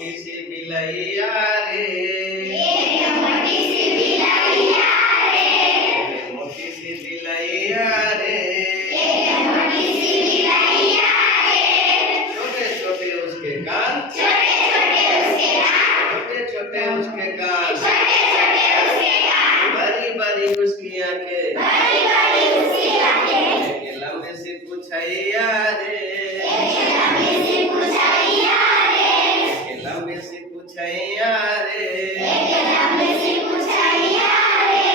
मोटी सी बिलैया रे, मोटी सी बिलैया रे, मोटी सी बिलैया रे, मोटी सी बिलैया रे। छोटे छोटे उसके कान, छोटे छोटे उसके कान, छोटे छोटे उसके कान, छोटे छोटे उसके कान, बड़ी बड़ी उसकी आंखें, बड़ी बड़ी उसकी आंखें, एक लंबी सी पूछैया रे, एक लंबी सी पूछैया रे, एक लंबी सी पूछैया रे, एक लंबी सी पूछैया रे।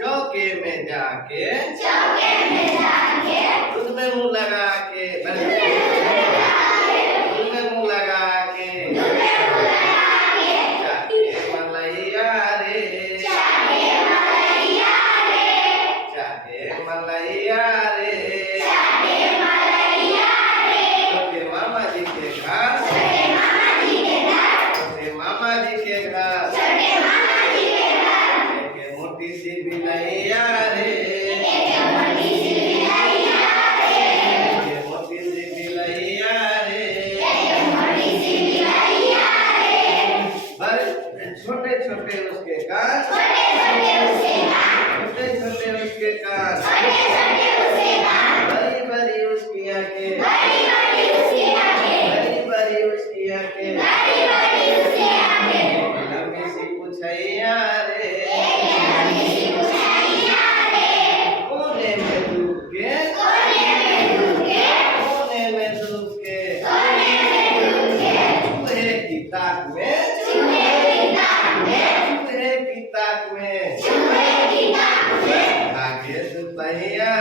चौके में जाके, चौके में जाके, दूध में मुंह लगा के, दूध में मुंह लगा के, दूध में मुंह लगा के, चाहे मलैया रे, चाहे मलैया रे, चाहे मलैया रे, चाहे मलैया रे। छोटे मामा जी के घर, छोटे मामा जी के घर, छोटे मामा जी के घर, छोटे मामा जी के घर, एक मोटी सी बिलैया रे, एक मोटी सी बिलैया रे, एक मोटी सी बिलैया रे, एक मोटी सी बिलैया रे। बड़े छोटे छोटे उसके कान, छोटे छोटे उसके कान, छोटे छोटे उसके कान, छोटे छोटे उसके कान, बड़ी बड़ी उसकी आंखें, बड़ी बड़ी उसकी आंखें, बड़ी बड़ी उसकी आंखें, बड़ी बड़ी उसकी आंखें, एक लंबी सी पूछैया रे, एक लंबी सी पूछैया रे। कोने में डूब के, कोने में डूब के, कोने में डूब के, कोने में डूब के, चूहे की ताक में, चूहे की ताक में, चूहे की ताक में, चूहे की ताक में, भागे दुपहिया